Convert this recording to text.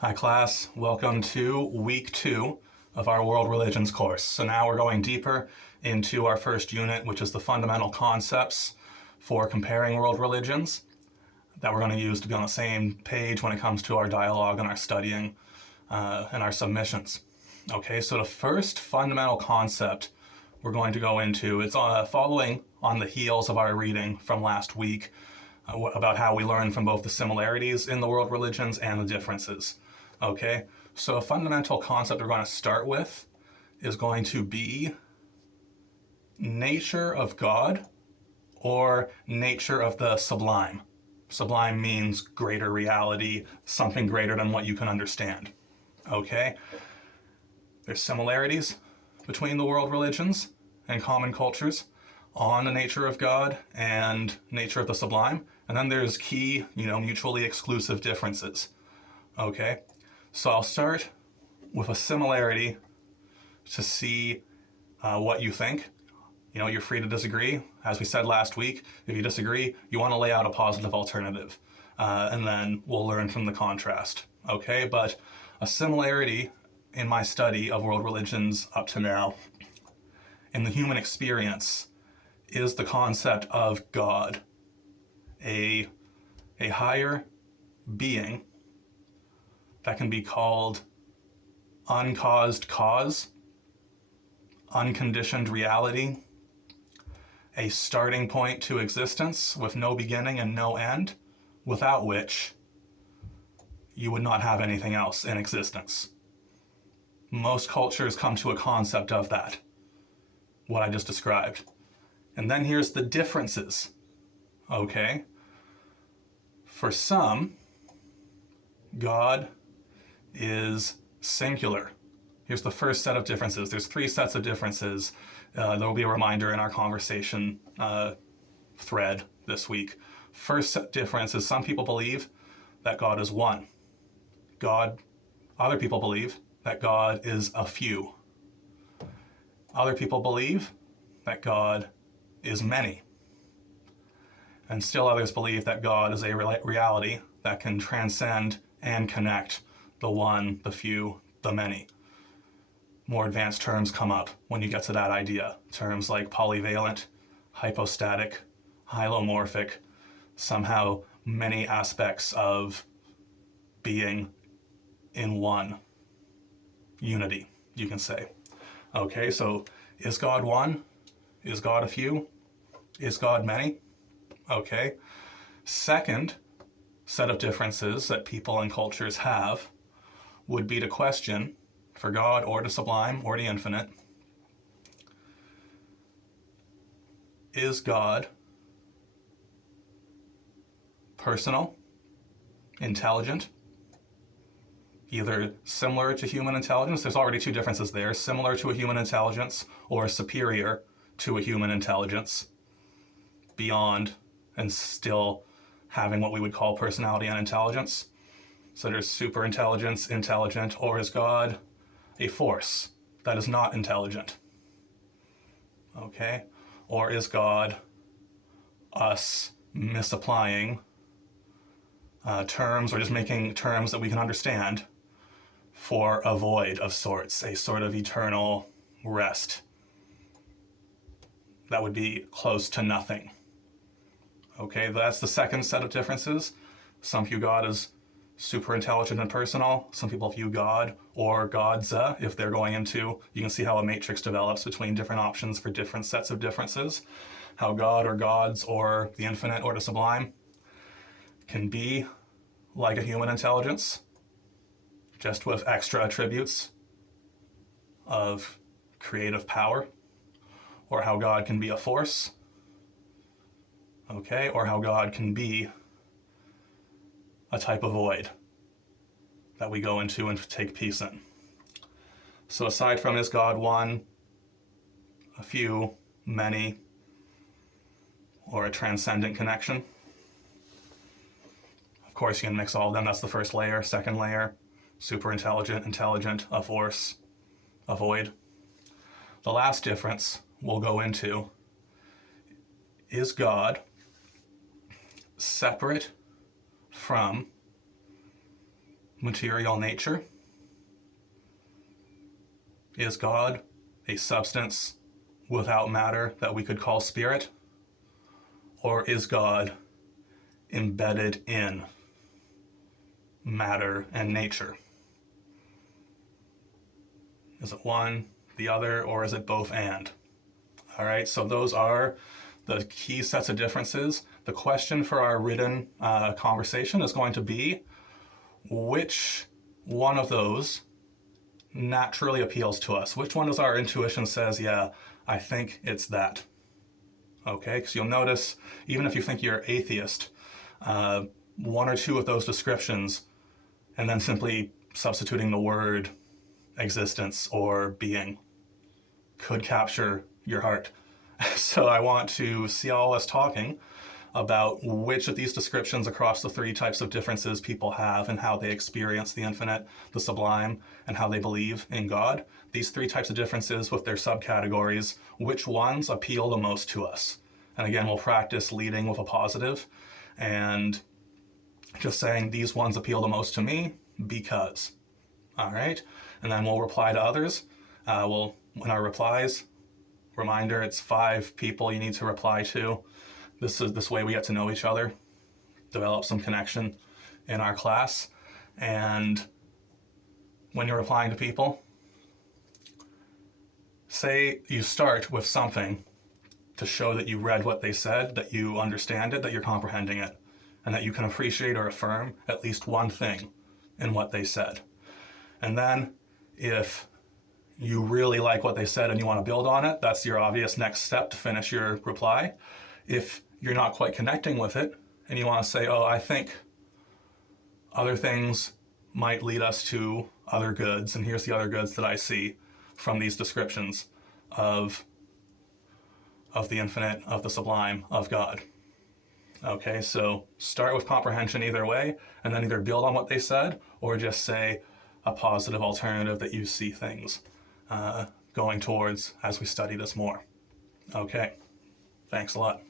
Hi class, welcome to week 2 of our world religions course. So now we're going deeper into our first unit, which is the fundamental concepts for comparing world religions that we're going to use to be on the same page when it comes to our dialogue and our studying and our submissions. Okay, so the first fundamental concept we're going to go into, it's following on the heels of our reading from last week about how we learn from both the similarities in the world religions and the differences. Okay, so a fundamental concept we're going to start with is going to be nature of God or nature of the sublime. Sublime means greater reality, something greater than what you can understand. Okay, there's similarities between the world religions and common cultures on the nature of God and nature of the sublime. And then there's key, mutually exclusive differences. Okay, so I'll start with a similarity to see what you think. You're free to disagree. As we said last week, if you disagree, you want to lay out a positive alternative. And then we'll learn from the contrast. Okay, but a similarity in my study of world religions up to now in the human experience is the concept of God, a higher being that can be called uncaused cause, unconditioned reality, a starting point to existence with no beginning and no end, without which you would not have anything else in existence. Most cultures come to a concept of that, what I just described. And then here's the differences, okay? For some, God is singular. Here's the first set of differences. There's 3 sets of differences. There will be a reminder in our conversation thread this week. First difference is some people believe that God is one. Other people believe that God is a few. Other people believe that God is many. And still others believe that God is a reality that can transcend and connect the one, the few, the many. More advanced terms come up when you get to that idea. Terms like polyvalent, hypostatic, hylomorphic, somehow many aspects of being in one unity, you can say. Okay, so is God one? Is God a few? Is God many? Okay. Second set of differences that people and cultures have would be to question, for God or the sublime or the infinite, is God personal, intelligent, either similar to human intelligence, there's already 2 differences there, similar to a human intelligence or superior to a human intelligence, beyond and still having what we would call personality and intelligence. So there's super intelligence, intelligent, or is God a force that is not intelligent? Okay? Or is God us misapplying terms or just making terms that we can understand for a void of sorts, a sort of eternal rest that would be close to nothing? Okay, that's the second set of differences. Some view God as super intelligent and personal. Some people view God or gods, if they're going into, you can see how a matrix develops between different options for different sets of differences. How God or gods or the infinite or the sublime can be like a human intelligence, just with extra attributes of creative power, or how God can be a force, okay, or how God can be a type of void that we go into and take peace in. So aside from is God one, a few, many, or a transcendent connection, of course you can mix all of them. That's the first layer. Second layer, super intelligent, intelligent, a force, a void. The last difference we'll go into is God separate from material nature? Is God a substance without matter that we could call spirit? Or is God embedded in matter and nature? Is it one, the other, or is it both and? All right, so those are the key sets of differences. The question for our written conversation is going to be, which one of those naturally appeals to us? Which one does our intuition says, yeah, I think it's that? Okay, because you'll notice, even if you think you're atheist, one or two of those descriptions, and then simply substituting the word existence or being, could capture your heart. So I want to see all us talking about which of these descriptions across the three types of differences people have and how they experience the infinite, the sublime, and how they believe in God. These three types of differences with their subcategories, which ones appeal the most to us? And again, we'll practice leading with a positive and just saying these ones appeal the most to me because. All right, and then we'll reply to others. In our replies, reminder, it's 5 people you need to reply to. This way we get to know each other, develop some connection in our class. And when you're replying to people, say you start with something to show that you read what they said, that you understand it, that you're comprehending it, and that you can appreciate or affirm at least one thing in what they said. And then if you really like what they said and you want to build on it, that's your obvious next step to finish your reply. If you're not quite connecting with it and you want to say, oh, I think other things might lead us to other goods, and here's the other goods that I see from these descriptions of the infinite, of the sublime, of God. Okay, so start with comprehension either way, and then either build on what they said or just say a positive alternative that you see things going towards as we study this more. Okay, thanks a lot.